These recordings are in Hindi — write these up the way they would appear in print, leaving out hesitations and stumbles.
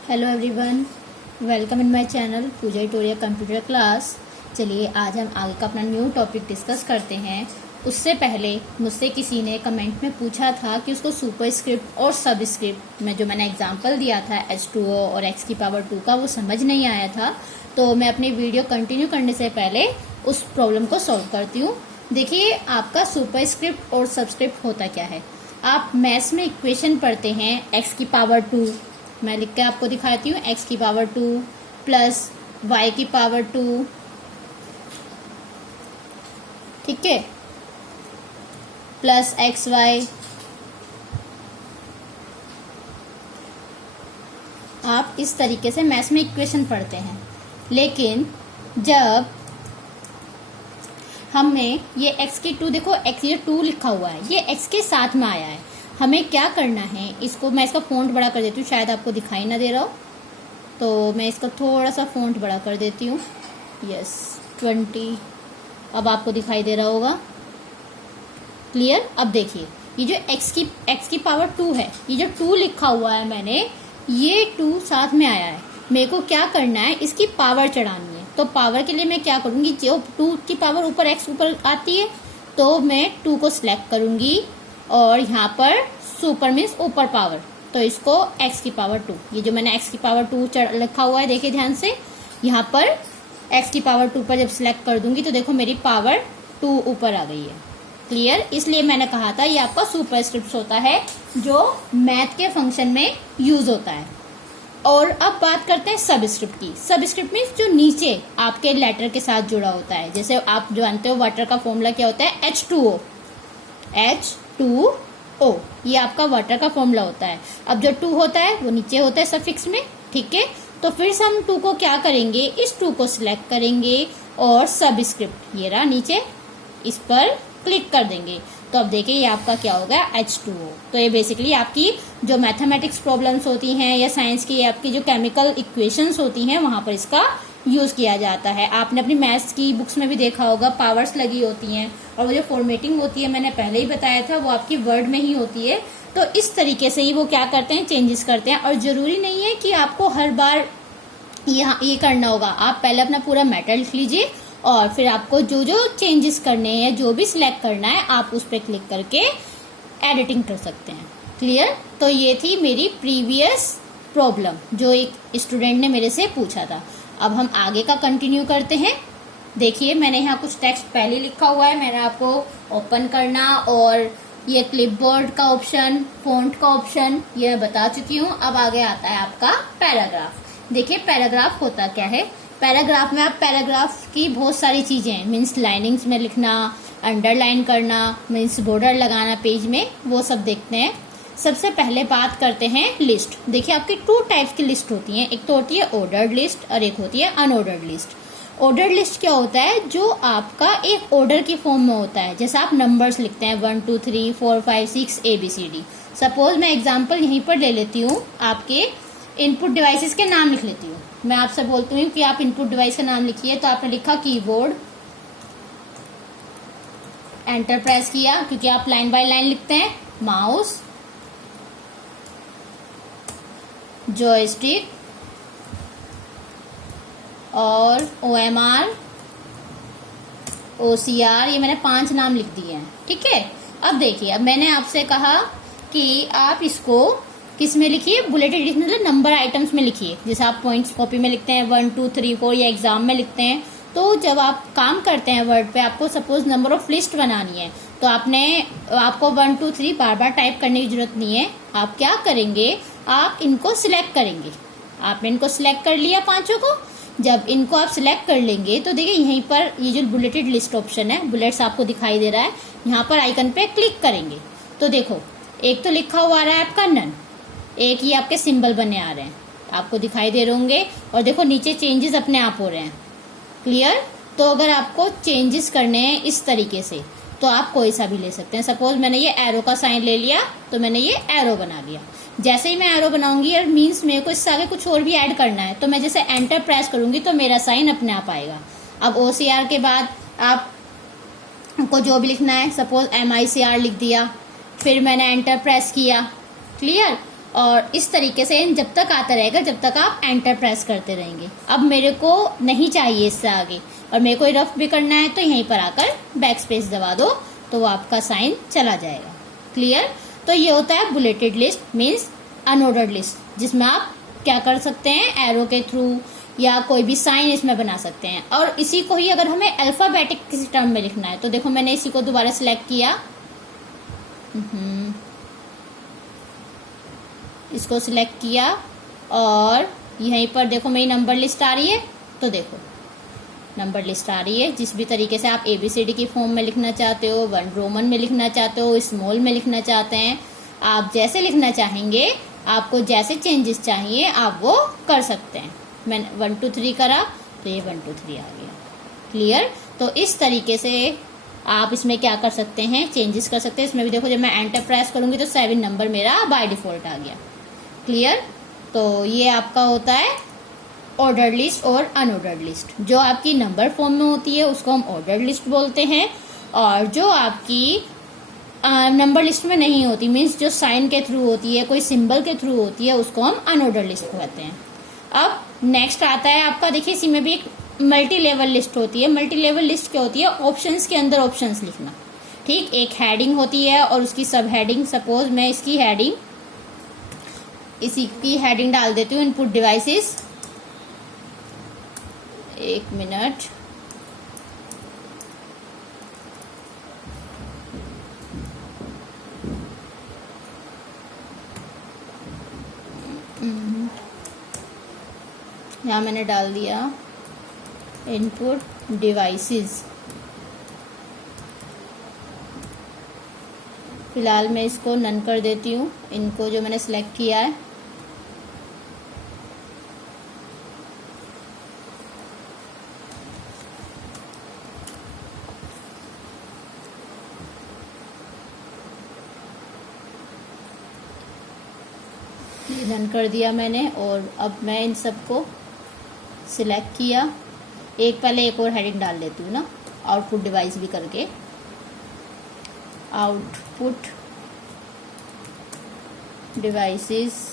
Hello everyone, welcome in my channel Pooja tutorial computer class. चलिए आज हम आगे का अपना न्यू टॉपिक डिस्कस करते हैं। उससे पहले मुझसे किसी ने कमेंट में पूछा था कि उसको सुपरस्क्रिप्ट और सबस्क्रिप्ट में जो मैंने एग्जांपल दिया था H2O और x की पावर 2 का वो समझ नहीं आया था। तो मैं अपनी वीडियो कंटिन्यू करने से पहले उस प्रॉब्लम को सॉल्व करती हूँ। देखिए, आपका सुपरस्क्रिप्ट और सबस्क्रिप्ट होता क्या है। आप मैथ्स में इक्वेशन पढ़ते हैं x की पावर 2, मैं लिख के आपको दिखाती हूँ, x की पावर 2 प्लस y की पावर 2, ठीक है, प्लस एक्स वाई। आप इस तरीके से मैथ्स में इक्वेशन पढ़ते हैं, लेकिन जब हमें ये x की 2, देखो x ये 2 लिखा हुआ है, ये x के साथ में आया है। हमें क्या करना है, इसको मैं इसका फ़ॉन्ट बड़ा कर देती हूँ, शायद आपको दिखाई ना दे रहा हो, तो मैं इसका थोड़ा सा फ़ॉन्ट बड़ा कर देती हूँ। यस 20, अब आपको दिखाई दे रहा होगा क्लियर। अब देखिए, ये जो x की पावर 2 है, ये जो 2 लिखा हुआ है मैंने, ये 2 साथ में आया है। मेरे को क्या करना है, इसकी पावर चढ़ानी है। तो पावर के लिए मैं क्या करूँगी, जो 2 की पावर ऊपर x ऊपर आती है तो मैं 2 को सिलेक्ट करूँगी और यहाँ पर सुपर मीन्स ऊपर पावर, तो इसको x की पावर 2, ये जो मैंने x की पावर 2 लिखा हुआ है, देखिए ध्यान से, यहाँ पर x की पावर 2 पर जब सिलेक्ट कर दूंगी तो देखो मेरी पावर 2 ऊपर आ गई है। क्लियर। इसलिए मैंने कहा था ये आपका सुपरस्क्रिप्ट होता है जो मैथ के फंक्शन में यूज होता है। और अब बात करते हैं सबस्क्रिप्ट की। सबस्क्रिप्ट मीन्स जो नीचे आपके लेटर के साथ जुड़ा होता है। जैसे आप जानते हो वाटर का फॉर्मूला क्या होता है, H2O, H2O, ये आपका वाटर का फॉर्मूला होता है। अब जो 2 होता है वो नीचे होता है सफिक्स में, ठीक है। तो फिर से हम 2 को क्या करेंगे, इस 2 को सिलेक्ट करेंगे और सबस्क्रिप्ट ये रहा नीचे, इस पर क्लिक कर देंगे। तो अब देखिए ये आपका क्या हो गया, H2O। तो ये बेसिकली आपकी जो मैथमेटिक्स प्रॉब्लम्स होती हैं या साइंस की आपकी जो केमिकल इक्वेशंस होती हैं वहां पर इसका यूज किया जाता है। आपने अपनी मैथ्स की बुक्स में भी देखा होगा, पावर्स लगी होती हैं और वो जो फॉर्मेटिंग होती है मैंने पहले ही बताया था वो आपकी वर्ड में ही होती है। तो इस तरीके से ही वो क्या करते हैं, चेंजेस करते हैं। और जरूरी नहीं है कि आपको हर बार यहाँ ये करना होगा। आप पहले अपना पूरा मैटर लिख लीजिए और फिर आपको जो जो चेंजेस करने हैं, जो भी सिलेक्ट करना है, आप उस पर क्लिक करके एडिटिंग कर सकते हैं। क्लियर। तो ये थी मेरी प्रीवियस प्रॉब्लम जो एक स्टूडेंट ने मेरे से पूछा था। अब हम आगे का कंटिन्यू करते हैं। देखिए मैंने यहाँ कुछ टेक्स्ट पहले लिखा हुआ है, मैंने आपको ओपन करना और ये क्लिपबोर्ड का ऑप्शन, फॉन्ट का ऑप्शन ये बता चुकी हूँ। अब आगे आता है आपका पैराग्राफ। देखिए पैराग्राफ होता क्या है। पैराग्राफ में आप पैराग्राफ की बहुत सारी चीजें हैं, मीन्स लाइनिंग्स में लिखना, अंडरलाइन करना, मीन्स बॉर्डर लगाना पेज में, वो सब देखते हैं। सबसे पहले बात करते हैं लिस्ट। देखिए आपकी 2 टाइप्स की लिस्ट होती हैं, एक तो होती है ऑर्डर्ड लिस्ट और एक होती है अनऑर्डर्ड लिस्ट। ऑर्डर्ड लिस्ट क्या होता है, जो आपका एक ऑर्डर की फॉर्म में होता है। जैसे आप नंबर्स लिखते हैं 1 2 3 4 5 6 ABCD। सपोज मैं एग्जांपल यहीं पर ले लेती हूँ, आपके इनपुट डिवाइसेस के नाम लिख लेती हूँ। मैं आपसे बोलती हूँ कि आप इनपुट डिवाइस का नाम लिखिए, तो आपने लिखा कीबोर्ड, एंटर प्रेस किया क्योंकि आप लाइन बाय लाइन लिखते हैं, माउस, जॉयस्टिक और OMR, OCR, ये मैंने 5 नाम लिख दिए हैं, ठीक है। अब देखिए, अब मैंने आपसे कहा कि आप इसको किस में लिखिए, बुलेटेड लिस्ट मतलब नंबर आइटम्स में लिखिए। जैसे आप पॉइंट्स कॉपी में लिखते हैं 1 2 3 4 या एग्जाम में लिखते हैं। तो जब आप काम करते हैं वर्ड पे, आपको सपोज नंबर ऑफ लिस्ट बनानी है, तो आपको 1 2 3 बार बार टाइप करने की जरूरत नहीं है। आप क्या करेंगे, आप इनको सिलेक्ट करेंगे। आपने इनको सिलेक्ट कर लिया 5 को। जब इनको आप सिलेक्ट कर लेंगे तो देखिए यहीं पर ये जो बुलेटेड लिस्ट ऑप्शन है, बुलेट्स आपको दिखाई दे रहा है, यहाँ पर आइकन पे क्लिक करेंगे तो देखो एक तो लिखा हुआ आ रहा है आपका नन, एक ये आपके सिंबल बने आ रहे हैं, आपको दिखाई दे रहे होंगे। और देखो नीचे चेंजेस अपने आप हो रहे हैं। क्लियर। तो अगर आपको चेंजेस करने हैं इस तरीके से तो आप कोई सा भी ले सकते हैं। सपोज मैंने ये एरो का साइन ले लिया तो मैंने ये एरो बना लिया। जैसे ही मैं एरो बनाऊंगी और मीन्स मेरे को इससे आगे कुछ और भी ऐड करना है, तो मैं जैसे एंटर प्रेस करूंगी तो मेरा साइन अपने आप आएगा। अब OCR के बाद आपको जो भी लिखना है, सपोज MICR लिख दिया, फिर मैंने एंटर प्रेस किया। क्लियर। और इस तरीके से जब तक आता रहेगा जब तक आप एंटर प्रेस करते रहेंगे। अब मेरे को नहीं चाहिए इससे आगे और मेरे को रफ भी करना है तो यहीं पर आकर बैक स्पेस दबा दो तो वो आपका साइन चला जाएगा। क्लियर? तो ये होता है bulleted list means unordered list, जिसमें आप क्या कर सकते हैं, एरो के थ्रू या कोई भी साइन इसमें बना सकते हैं। और इसी को ही अगर हमें अल्फाबेटिक किसी टर्म में लिखना है तो देखो मैंने इसी को दोबारा सिलेक्ट किया, इसको सिलेक्ट किया और यहीं पर देखो मेरी नंबर लिस्ट आ रही है। तो देखो नंबर लिस्ट आ रही है। जिस भी तरीके से आप ABCD की फॉर्म में लिखना चाहते हो, 1 रोमन में लिखना चाहते हो, स्मॉल में लिखना चाहते हैं, आप जैसे लिखना चाहेंगे, आपको जैसे चेंजेस चाहिए आप वो कर सकते हैं। मैंने 1 2 3 करा तो ये 1 2 3 आ गया। क्लियर? तो इस तरीके से आप इसमें क्या कर सकते हैं, चेंजेस कर सकते हैं। इसमें भी देखो जब मैं एंटर प्रेस करूंगी तो 7 नंबर मेरा बाय डिफॉल्ट आ गया। क्लियर? तो ये आपका होता है ऑर्डर्ड लिस्ट और अनऑर्डर्ड लिस्ट। जो आपकी नंबर फॉर्म में होती है उसको हम ऑर्डर्ड लिस्ट बोलते हैं, और जो आपकी नंबर लिस्ट में नहीं होती मीन्स जो साइन के थ्रू होती है, कोई सिंबल के थ्रू होती है, उसको हम अनऑर्डर्ड लिस्ट कहते हैं। अब नेक्स्ट आता है आपका, देखिए इसी में भी एक मल्टी लेवल लिस्ट होती है। मल्टी लेवल लिस्ट क्या होती है, ऑप्शंस के अंदर ऑप्शंस लिखना। ठीक, एक हेडिंग होती है और उसकी सब हेडिंग, सपोज मैं इसकी हेडिंग, इसी की हेडिंग डाल देती हूँ इनपुट डिवाइसेस। एक मिनट, यहाँ मैंने डाल दिया इनपुट डिवाइसेस। फिलहाल मैं इसको नन कर देती हूँ, इनको जो मैंने सेलेक्ट किया है। डन कर दिया मैंने, और अब मैं इन सबको सिलेक्ट किया। पहले एक और हेडिंग डाल लेती हूँ ना, आउटपुट डिवाइस भी करके, आउटपुट डिवाइसेस।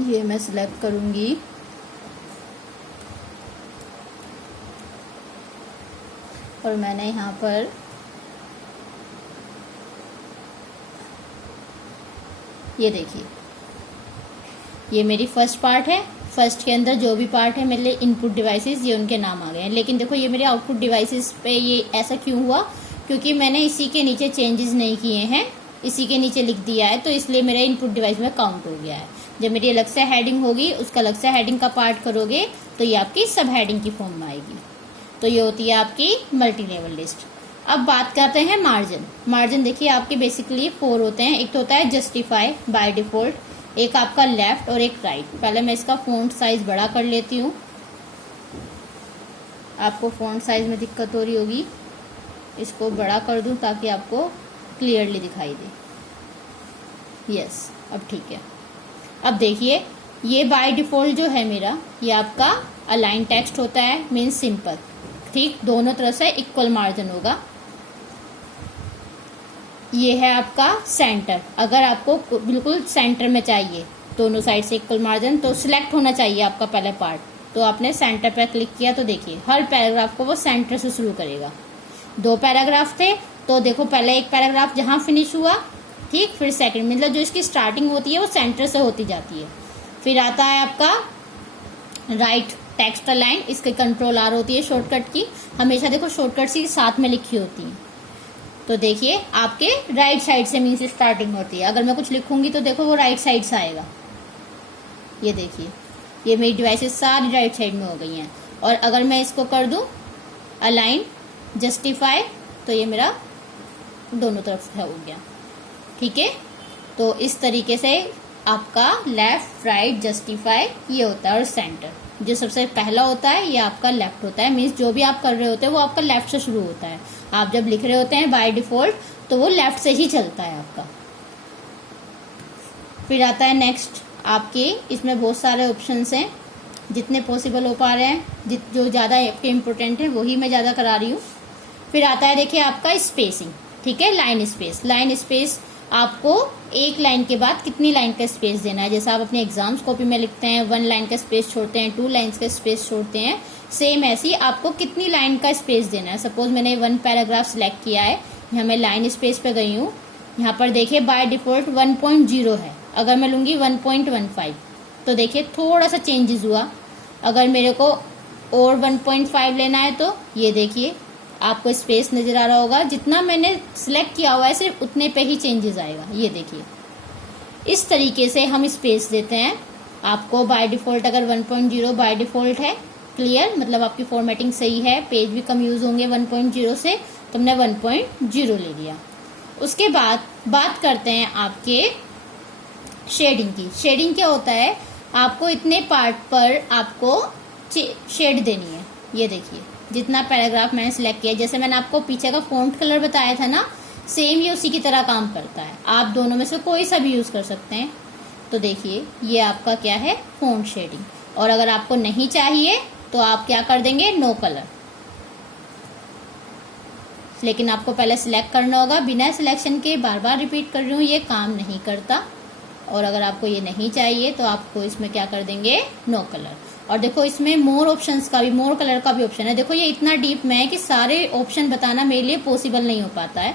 ये मैं सिलेक्ट करूंगी और मैंने यहाँ पर ये देखिए, ये मेरी फर्स्ट पार्ट है। फर्स्ट के अंदर जो भी पार्ट है मेरे लिए इनपुट डिवाइसेस, ये उनके नाम आ गए हैं। लेकिन देखो ये मेरे आउटपुट डिवाइसेस पे ये ऐसा क्यों हुआ, क्योंकि मैंने इसी के नीचे चेंजेस नहीं किए हैं, इसी के नीचे लिख दिया है, तो इसलिए मेरा इनपुट डिवाइस में काउंट हो गया है। जब मेरी अलग से हेडिंग होगी, उसका अलग से हेडिंग का पार्ट करोगे तो ये आपकी सब हेडिंग की फॉर्म में आएगी। तो ये होती है आपकी मल्टी लेवल लिस्ट। अब बात करते हैं मार्जिन। मार्जिन देखिए आपके बेसिकली 4 होते हैं। एक तो होता है जस्टिफाई बाय डिफॉल्ट, एक आपका लेफ्ट और एक राइट। पहले मैं इसका फॉन्ट साइज बड़ा कर लेती हूँ, आपको फॉन्ट साइज में दिक्कत हो रही होगी, इसको बड़ा कर दूँ ताकि आपको क्लियरली दिखाई दे। यस, अब ठीक है। अब देखिए ये बाय डिफॉल्ट जो है मेरा, ये आपका अलाइन टेक्स्ट होता है, मीन्स सिंपल। ठीक, दोनों तरफ से इक्वल मार्जिन होगा। ये है आपका सेंटर। अगर आपको बिल्कुल सेंटर में चाहिए, दोनों साइड से इक्वल मार्जिन, तो सिलेक्ट होना चाहिए आपका पहले पार्ट। तो आपने सेंटर पर क्लिक किया तो देखिए हर पैराग्राफ को वो सेंटर से शुरू करेगा। 2 पैराग्राफ थे तो देखो पहले एक पैराग्राफ जहाँ फिनिश हुआ, ठीक, फिर सेकंड, मतलब जो इसकी स्टार्टिंग होती है वो सेंटर से होती जाती है। फिर आता है आपका राइट टेक्स्ट अलाइन, इसके कंट्रोल R होती है शॉर्टकट की। हमेशा देखो शॉर्टकट सी साथ में लिखी होती है। तो देखिए आपके राइट साइड से मीन्स स्टार्टिंग होती है। अगर मैं कुछ लिखूंगी तो देखो वो राइट साइड से आएगा। ये देखिए ये मेरी डिवाइसेस सारी राइट साइड में हो गई हैं। और अगर मैं इसको कर दूं अलाइन जस्टिफाई, तो ये मेरा दोनों तरफ से हो गया। ठीक है, तो इस तरीके से आपका लेफ्ट राइट जस्टिफाई ये होता है। और सेंटर जो सबसे पहला होता है ये आपका लेफ्ट होता है, मीन्स जो भी आप कर रहे होते हैं वो आपका लेफ्ट से शुरू होता है। आप जब लिख रहे होते हैं बाय डिफॉल्ट तो वो लेफ्ट से ही चलता है आपका। फिर आता है नेक्स्ट आपके, इसमें बहुत सारे ऑप्शंस हैं, जितने पॉसिबल हो पा रहे हैं, जो ज़्यादा आपके इम्पोर्टेंट है वही मैं ज़्यादा करा रही हूँ। फिर आता है देखिए आपका स्पेसिंग, ठीक है, लाइन स्पेस। लाइन स्पेस आपको एक लाइन के बाद कितनी लाइन का स्पेस देना है। जैसा आप अपने एग्जाम्स कॉपी में लिखते हैं 1 लाइन का स्पेस छोड़ते हैं, 2 लाइन का स्पेस छोड़ते हैं, सेम ऐसी आपको कितनी लाइन का स्पेस देना है। सपोज मैंने 1 पैराग्राफ सिलेक्ट किया है, यहाँ मैं लाइन स्पेस पे गई हूँ, यहाँ पर देखिए बाय डिफॉल्ट 1.0 है, अगर मैं लूँगी 1.15 तो देखिए थोड़ा सा चेंजेस हुआ। अगर मेरे को और 1.5 लेना है तो ये देखिए आपको स्पेस नज़र आ रहा होगा, जितना मैंने सिलेक्ट किया हुआ है सिर्फ उतने पे ही चेंजेस आएगा। ये देखिए इस तरीके से हम स्पेस देते हैं। आपको बाय डिफ़ॉल्ट अगर 1.0 बाय डिफ़ॉल्ट है, क्लियर, मतलब आपकी फॉर्मेटिंग सही है, पेज भी कम यूज़ होंगे 1.0 से, तो हमने 1.0 ले लिया। उसके बाद बात करते हैं आपके शेडिंग की। शेडिंग क्या होता है, आपको इतने पार्ट पर आपको शेड देनी है। ये देखिए जितना पैराग्राफ मैंने सिलेक्ट किया, जैसे मैंने आपको पीछे का फॉन्ट कलर बताया था ना, सेम ये उसी की तरह काम करता है। आप दोनों में से कोई सा भी यूज़ कर सकते हैं। तो देखिए ये आपका क्या है, फॉन्ट शेडिंग। और अगर आपको नहीं चाहिए तो आप क्या कर देंगे, नो कलर। लेकिन आपको पहले सिलेक्ट करना होगा, बिना सिलेक्शन के बार बार रिपीट कर रही हूँ, ये काम नहीं करता। और अगर आपको ये नहीं चाहिए तो आपको इसमें क्या कर देंगे, नो कलर। और देखो इसमें मोर ऑप्शंस का भी, मोर कलर का भी ऑप्शन है। देखो ये इतना डीप में है कि सारे ऑप्शन बताना मेरे लिए पॉसिबल नहीं हो पाता है,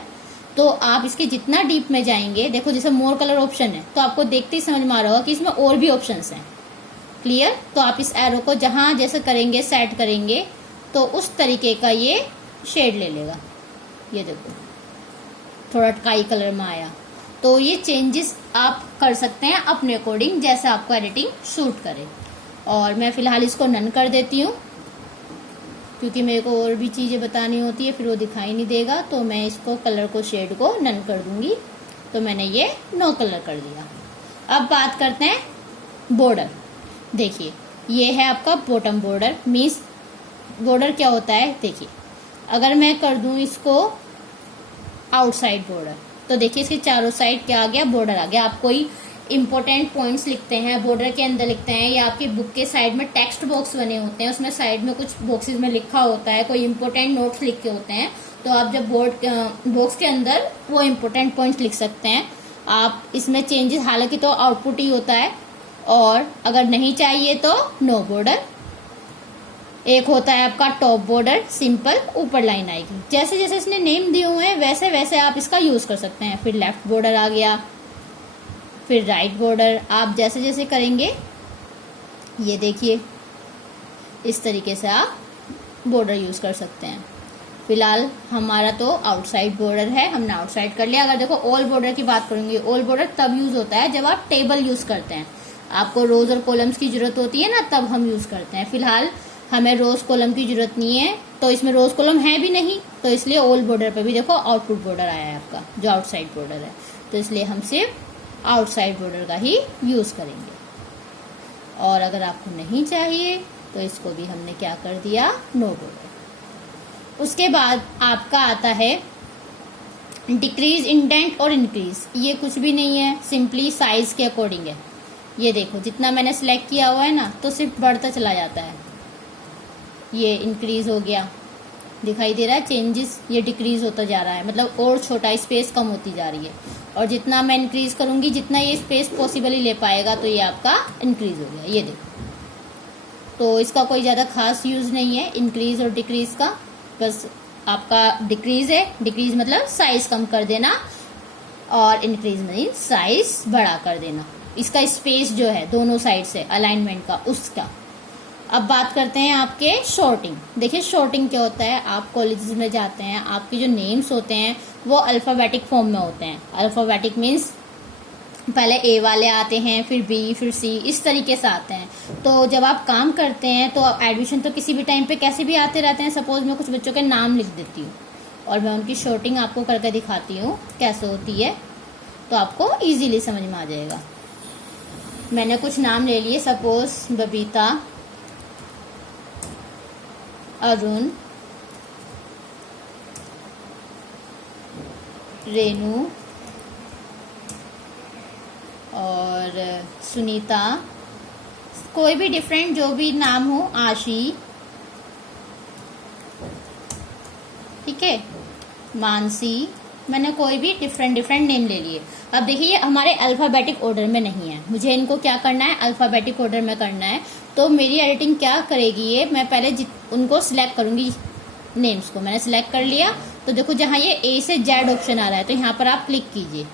तो आप इसके जितना डीप में जाएंगे, देखो जैसे मोर कलर ऑप्शन है तो आपको देखते ही समझ में आ रहा होगा कि इसमें और भी ऑप्शंस हैं, क्लियर। तो आप इस एरो को जहां जैसे करेंगे, सेट करेंगे, तो उस तरीके का ये शेड ले लेगा। ये देखो थोड़ा काई कलर में आया, तो ये चेंजेस आप कर सकते हैं अपने अकॉर्डिंग, जैसे आपको एडिटिंग सूट करे। और मैं फ़िलहाल इसको नन कर देती हूँ, क्योंकि मेरे को और भी चीज़ें बतानी होती है, फिर वो दिखाई नहीं देगा। तो मैं इसको कलर को, शेड को नन कर दूंगी। तो मैंने ये नो कलर कर दिया। अब बात करते हैं बॉर्डर। देखिए ये है आपका बॉटम बॉर्डर। मीन्स बॉर्डर क्या होता है, देखिए अगर मैं कर दूं इसको आउटसाइड बॉर्डर, तो देखिए इसके चारों साइड क्या आ गया, बॉर्डर आ गया। आप कोई इंपॉर्टेंट पॉइंट्स लिखते हैं, बॉर्डर के अंदर लिखते हैं, या आपकी बुक के साइड में टेक्स्ट बॉक्स बने होते हैं, उसमें साइड में कुछ बॉक्सेस में लिखा होता है, कोई इंपॉर्टेंट नोट्स लिखे होते हैं, तो आप जब बॉक्स के अंदर वो इंपॉर्टेंट पॉइंट्स लिख सकते हैं। आप इसमें चेंजेस, हालांकि तो आउटपुट ही होता है, और अगर नहीं चाहिए तो नो बॉर्डर। एक होता है आपका टॉप बॉर्डर, सिंपल, ऊपर लाइन आएगी। जैसे जैसे इसने नेम दिए हुए हैं वैसे वैसे आप इसका यूज कर सकते हैं। फिर लेफ्ट बॉर्डर आ गया, फिर राइट बॉर्डर, आप जैसे जैसे करेंगे, ये देखिए इस तरीके से आप बॉर्डर यूज कर सकते हैं। फिलहाल हमारा तो आउटसाइड बॉर्डर है, हमने आउटसाइड कर लिया। अगर देखो ऑल बॉर्डर की बात करूंगी, ऑल बॉर्डर तब यूज होता है जब आप टेबल यूज करते हैं, आपको रोज और कॉलम्स की जरूरत होती है ना, तब हम यूज करते हैं। फिलहाल हमें रोज कॉलम की जरूरत नहीं है, तो इसमें रोज कॉलम है भी नहीं, तो इसलिए ऑल बॉर्डर पे भी देखो आउटपुट बॉर्डर आया है आपका, जो आउटसाइड बॉर्डर है, तो इसलिए हम सिर्फ आउटसाइड बॉर्डर का ही यूज करेंगे। और अगर आपको नहीं चाहिए तो इसको भी हमने क्या कर दिया, नो बॉर्डर। उसके बाद आपका आता है डिक्रीज, इंडेंट और इंक्रीज। ये कुछ भी नहीं है, सिंपली साइज के अकॉर्डिंग है। ये देखो जितना मैंने सिलेक्ट किया हुआ है ना, तो सिर्फ बढ़ता चला जाता है। ये इंक्रीज हो गया, दिखाई दे रहा है चेंजेस, ये डिक्रीज होता जा रहा है, मतलब और छोटा, स्पेस कम होती जा रही है। और जितना मैं इंक्रीज करूंगी, जितना ये स्पेस पॉसिबली ले पाएगा, तो ये आपका इंक्रीज हो गया। ये देखो, तो इसका कोई ज़्यादा खास यूज नहीं है इंक्रीज और डिक्रीज का, बस आपका डिक्रीज है, डिक्रीज मतलब साइज कम कर देना, और इंक्रीज मतलब साइज बड़ा कर देना। इसका स्पेस जो है दोनों साइड से अलाइनमेंट का, उसका। अब बात करते हैं आपके शॉर्टिंग। देखिए शॉर्टिंग क्या होता है, आप कॉलेजेस में जाते हैं, आपके जो नेम्स होते हैं वो अल्फ़ाबेटिक फॉर्म में होते हैं। अल्फ़ाबेटिक मीन्स पहले ए वाले आते हैं, फिर बी, फिर सी, इस तरीके से आते हैं। तो जब आप काम करते हैं तो एडमिशन तो किसी भी टाइम पे कैसे भी आते रहते हैं। सपोज मैं कुछ बच्चों के नाम लिख देती हूँ और मैं उनकी शॉर्टिंग आपको करके दिखाती हूँ कैसे होती है, तो आपको ईजीली समझ में आ जाएगा। मैंने कुछ नाम ले लिए, सपोज बबीता, अरुण, रेनू, और सुनीता, कोई भी डिफरेंट जो भी नाम हो, आशी, ठीक है, मानसी, मैंने कोई भी डिफरेंट नेम ले लिए। अब देखिए ये हमारे अल्फाबेटिक ऑर्डर में नहीं है, मुझे इनको क्या करना है, अल्फाबेटिक ऑर्डर में करना है। तो मेरी एडिटिंग क्या करेगी ये, मैं पहले उनको सिलेक्ट करूंगी, नेम्स को मैंने सिलेक्ट कर लिया। तो देखो जहाँ ये ए से जेड ऑप्शन आ रहा है तो यहाँ पर आप क्लिक कीजिए।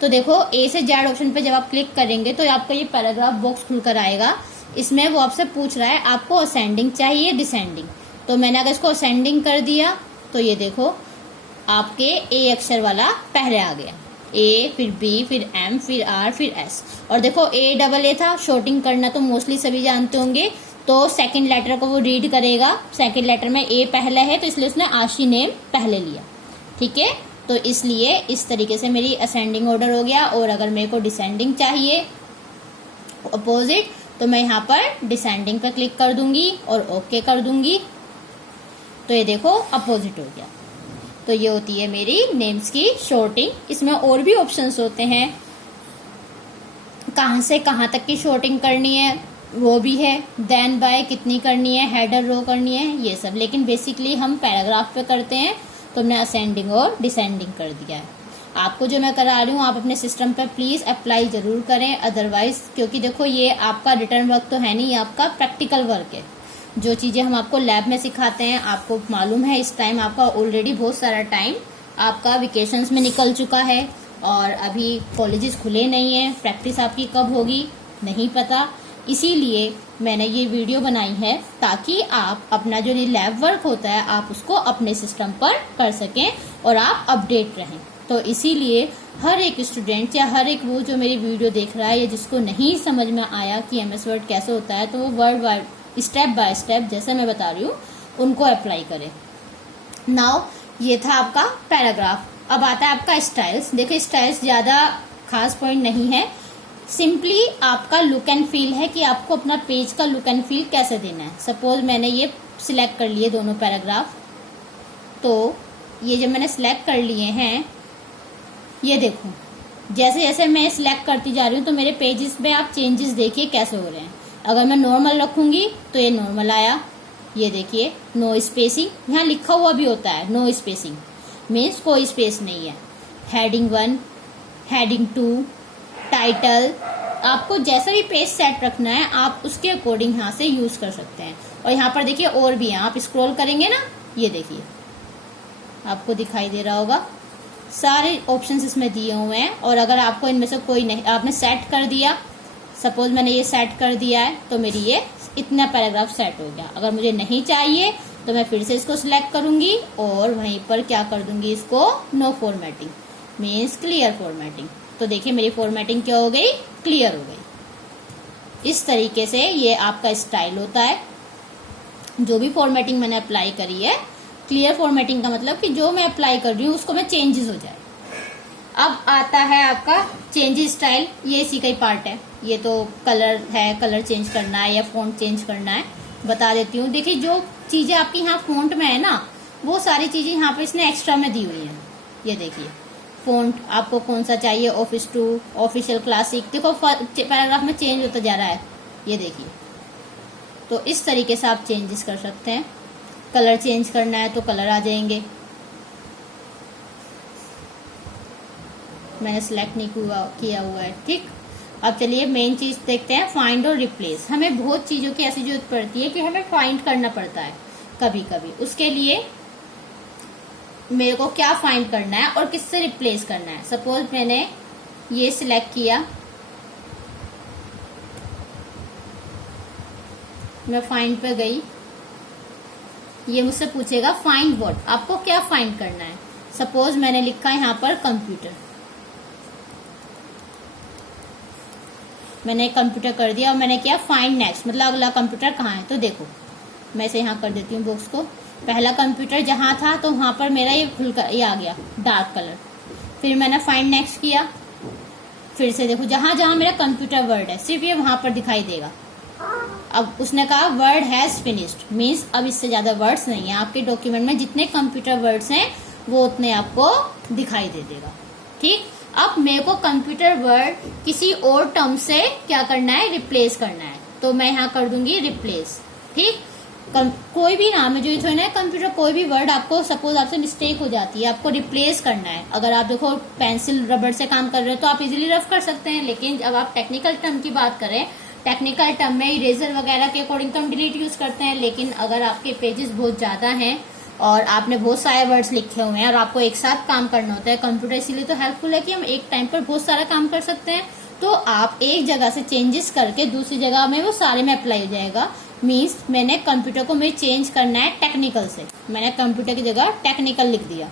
तो देखो ए से जेड ऑप्शन पे जब आप क्लिक करेंगे तो आपको ये पैराग्राफ बॉक्स खुलकर आएगा। इसमें वो आपसे पूछ रहा है आपको असेंडिंग चाहिए डिसेंडिंग। तो मैंने अगर इसको असेंडिंग कर दिया तो ये देखो आपके ए अक्षर वाला पहले आ गया, ए फिर बी फिर एम फिर आर फिर एस। और देखो ए डबल ए था, शॉर्टिंग करना तो मोस्टली सभी जानते होंगे। तो सेकंड लेटर को वो रीड करेगा, सेकंड लेटर में ए पहले है तो इसलिए उसने आशी नेम पहले लिया, ठीक है। तो इसलिए इस तरीके से मेरी असेंडिंग ऑर्डर हो गया। और अगर मेरे को डिसेंडिंग चाहिए अपोजिट तो मैं यहाँ पर डिसेंडिंग पे क्लिक कर दूंगी और ओके कर दूंगी। तो ये देखो अपोजिट हो गया। तो ये होती है मेरी नेम्स की शॉर्टिंग। इसमें और भी ऑप्शंस होते हैं, कहाँ से कहाँ तक की शॉर्टिंग करनी है वो भी है, देन बाय कितनी करनी है, हेडर रो करनी है, ये सब। लेकिन बेसिकली हम पैराग्राफ पे करते हैं तो हमने असेंडिंग और डिसेंडिंग कर दिया है। आपको जो मैं करा रही हूँ आप अपने सिस्टम पे प्लीज अप्लाई जरूर करें, अदरवाइज क्योंकि देखो ये आपका रिटर्न वर्क तो है नहीं, ये आपका प्रैक्टिकल वर्क है। जो चीजें हम आपको लैब में सिखाते हैं आपको मालूम है इस टाइम आपका ऑलरेडी बहुत सारा टाइम आपका वेकेशंस में निकल चुका है और अभी कॉलेजेस खुले नहीं है, प्रैक्टिस आपकी कब होगी नहीं पता। इसीलिए मैंने ये वीडियो बनाई है ताकि आप अपना जो लैब वर्क होता है आप उसको अपने सिस्टम पर कर सकें और आप अपडेट रहें। तो इसीलिए हर एक स्टूडेंट या हर एक वो जो मेरी वीडियो देख रहा है या जिसको नहीं समझ में आया कि MS वर्ड कैसे होता है तो वो word wide step by step जैसे मैं बता रही हूँ उनको अप्लाई करें। नाउ ये था आपका पैराग्राफ। अब आता है आपका स्टाइल्स। देखिए स्टाइल्स ज्यादा खास पॉइंट नहीं है, सिंपली आपका लुक एंड फील है कि आपको अपना पेज का लुक एंड फील कैसे देना है। सपोज मैंने ये सिलेक्ट कर लिए दोनों पैराग्राफ, तो ये जब मैंने सिलेक्ट कर लिए हैं ये देखो जैसे जैसे मैं सिलेक्ट करती जा रही हूँ तो मेरे पेजेस पे आप चेंजेस देखिए कैसे हो रहे हैं। अगर मैं नॉर्मल रखूंगी तो ये नॉर्मल आया, ये देखिए नो स्पेसिंग, यहाँ लिखा हुआ भी होता है नो स्पेसिंग मीन्स कोई स्पेस नहीं है। हेडिंग 1, हेडिंग 2, टाइटल, आपको जैसा भी पेज सेट रखना है आप उसके अकॉर्डिंग यहाँ से यूज कर सकते हैं। और यहाँ पर देखिए और भी है, आप स्क्रॉल करेंगे ना ये देखिए आपको दिखाई दे रहा होगा सारे ऑप्शंस इसमें दिए हुए हैं। और अगर आपको इनमें से कोई नहीं, आपने सेट कर दिया, सपोज मैंने ये सेट कर दिया है तो मेरी ये इतना पैराग्राफ सेट हो गया। अगर मुझे नहीं चाहिए तो मैं फिर से इसको सिलेक्ट करूंगी और वहीं पर क्या कर दूंगी, इसको no formatting means clear formatting. तो देखिए मेरी फॉर्मेटिंग क्या हो गई, क्लियर हो गई। इस तरीके से ये आपका स्टाइल होता है। जो भी फॉर्मेटिंग मैंने अप्लाई करी है, क्लियर फॉर्मेटिंग का मतलब कि जो मैं अप्लाई कर रही हूँ उसको मैं चेंजेस हो जाए। अब आता है आपका चेंजेस स्टाइल, ये इसी का ही पार्ट है। ये तो कलर है, कलर चेंज करना है या फॉन्ट चेंज करना है, बता देती हूँ। देखिए जो चीजें आपकी यहाँ फॉन्ट में है ना वो सारी चीजें यहाँ पे इसने एक्स्ट्रा में दी हुई है। ये देखिए फॉन्ट आपको कौन सा चाहिए, ऑफिस 2, ऑफिशियल क्लासिक, देखो पैराग्राफ में चेंज होता जा रहा है ये देखिए। तो इस तरीके से आप चेंजेस कर सकते हैं। कलर चेंज करना है तो कलर आ जाएंगे। मैंने सिलेक्ट नहीं किया हुआ है, ठीक। अब चलिए मेन चीज देखते हैं, फाइंड और रिप्लेस। हमें बहुत चीजों की ऐसी जरूरत पड़ती है कि हमें फाइंड करना पड़ता है कभी कभी। उसके लिए मेरे को क्या फाइंड करना है और किससे रिप्लेस करना है। सपोज मैंने ये सिलेक्ट किया, मैं फाइंड पे गई, ये मुझसे पूछेगा फाइंड व्हाट, आपको क्या फाइंड करना है। सपोज मैंने लिखा है यहाँ पर कंप्यूटर, मैंने कंप्यूटर कर दिया और मैंने किया फाइंड नेक्स्ट, मतलब अगला कंप्यूटर कहाँ है। तो देखो मैं इसे यहाँ कर देती हूँ बॉक्स को, पहला कंप्यूटर जहाँ था तो वहां पर मेरा ये आ गया डार्क कलर। फिर मैंने फाइंड नेक्स्ट किया, फिर से देखो जहां जहां मेरा कंप्यूटर वर्ड है सिर्फ ये वहां पर दिखाई देगा। अब उसने कहा वर्ड हैज फिनिश्ड मीन्स अब इससे ज्यादा वर्ड्स नहीं है आपके डॉक्यूमेंट में, जितने कंप्यूटर वर्ड्स हैं वो उतने आपको दिखाई दे देगा, ठीक। अब मेरे को कंप्यूटर वर्ड किसी और टर्म से क्या करना है, रिप्लेस करना है। तो मैं यहाँ कर दूंगी रिप्लेस। ठीक, कोई भी नाम है जो ये ना कंप्यूटर, कोई भी वर्ड आपको सपोज आपसे मिस्टेक हो जाती है, आपको रिप्लेस करना है। अगर आप देखो पेंसिल रबड़ से काम कर रहे हो तो आप इजीली रफ कर सकते हैं, लेकिन जब आप टेक्निकल टर्म की बात करें, टेक्निकल टर्म में इरेजर वगैरह के अकॉर्डिंग तो हम डिलीट यूज करते हैं। लेकिन अगर आपके पेजेस बहुत ज्यादा हैं और आपने बहुत सारे वर्ड्स लिखे हुए हैं और आपको एक साथ काम करना होता है, कंप्यूटर इसीलिए तो हेल्पफुल है कि हम एक टाइम पर बहुत सारा काम कर सकते हैं। तो आप एक जगह से चेंजेस करके दूसरी जगह में वो सारे में अप्लाई हो जाएगा। मीन्स मैंने कंप्यूटर को मुझे चेंज करना है टेक्निकल से, मैंने कंप्यूटर की जगह टेक्निकल लिख दिया।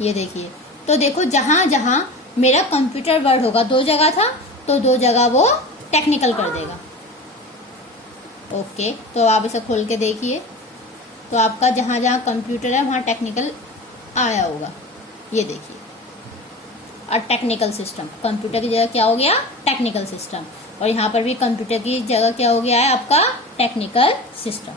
ये देखिए, तो देखो जहां जहां मेरा कंप्यूटर वर्ड होगा, 2 जगह था तो 2 जगह वो टेक्निकल कर देगा। ओके, तो आप इसे खोल के देखिए, तो आपका जहां जहां कंप्यूटर है वहां टेक्निकल आया होगा। ये देखिए, और टेक्निकल सिस्टम, कंप्यूटर की जगह क्या हो गया, टेक्निकल सिस्टम। और यहाँ पर भी कंप्यूटर की जगह क्या हो गया है, आपका टेक्निकल सिस्टम।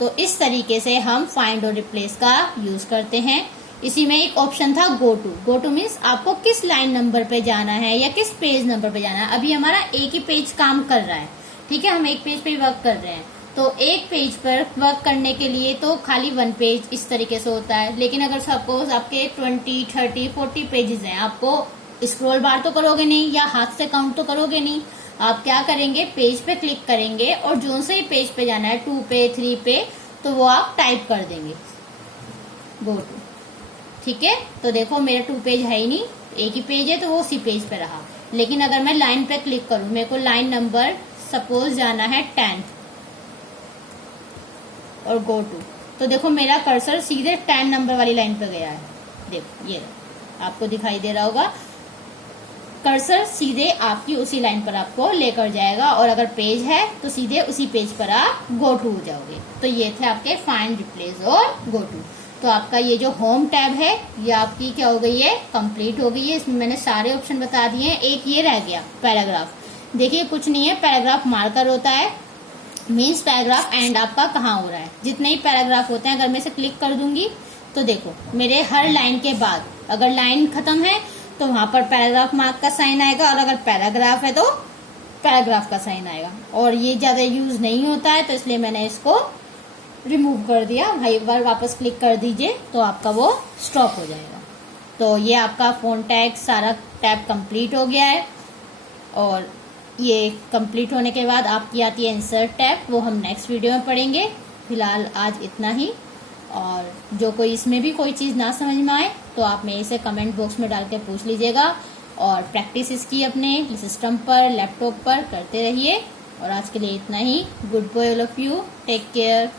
तो इस तरीके से हम फाइंड और रिप्लेस का यूज करते हैं। इसी में एक ऑप्शन था go to. Go to means आपको किस लाइन नंबर पे जाना है या किस पेज नंबर पे जाना है। अभी हमारा एक ही पेज काम कर रहा है, ठीक है, हम एक पेज पे वर्क कर रहे हैं। तो एक पेज पर वर्क करने के लिए तो खाली 1 पेज इस तरीके से होता है। लेकिन अगर सपोज आपके 20, 30, 40 पेजेस हैं, आपको स्क्रॉल बार तो करोगे नहीं या हाथ से काउंट तो करोगे नहीं। आप क्या करेंगे, पेज पे क्लिक करेंगे और जो से ही पेज पे जाना है, 2 पे, 3 पे, तो वो आप टाइप कर देंगे गो टू। ठीक है, तो देखो मेरा 2 पेज है ही नहीं, एक ही पेज है तो वो उसी पेज पे रहा। लेकिन अगर मैं लाइन पे क्लिक करूं, मेरे को लाइन नंबर सपोज जाना है 10 और गो टू, तो देखो मेरा कर्सर सीधे 10 नंबर वाली लाइन पे गया है। देखो ये आपको दिखाई दे रहा होगा, कर्सर सीधे आपकी उसी लाइन पर आपको लेकर जाएगा। और अगर पेज है तो सीधे उसी पेज पर आप गो टू हो जाओगे। तो ये थे आपके फाइंड, रिप्लेस और गो टू। तो आपका ये जो होम टैब है ये आपकी क्या हो गई है, कंप्लीट हो गई है। इसमें मैंने सारे ऑप्शन बता दिए हैं। एक ये रह गया पैराग्राफ। देखिए कुछ नहीं है, पैराग्राफ मार्कर होता है, मीन्स पैराग्राफ एंड आपका कहाँ हो रहा है। जितने ही पैराग्राफ होते हैं, अगर मैं इसे क्लिक कर दूंगी तो देखो मेरे हर लाइन के बाद अगर लाइन खत्म है तो वहां पर पैराग्राफ मार्क का साइन आएगा, और अगर पैराग्राफ है तो पैराग्राफ का साइन आएगा। और ये ज्यादा यूज नहीं होता है, तो इसलिए मैंने इसको रिमूव कर दिया। भाई एक बार वापस क्लिक कर दीजिए तो आपका वो स्टॉप हो जाएगा। तो ये आपका फोन टैग सारा टैब कंप्लीट हो गया है। और ये कंप्लीट होने के बाद आपकी आती है इंसर्ट टैब, वो हम नेक्स्ट वीडियो में पढ़ेंगे। फिलहाल आज इतना ही। और जो कोई इसमें भी कोई चीज़ ना समझ में आए तो आप मेरे से कमेंट बॉक्स में डाल के पूछ लीजिएगा। और प्रैक्टिस इसकी अपने सिस्टम पर, लैपटॉप पर करते रहिए। और आज के लिए इतना ही। Goodbye all of you, take care.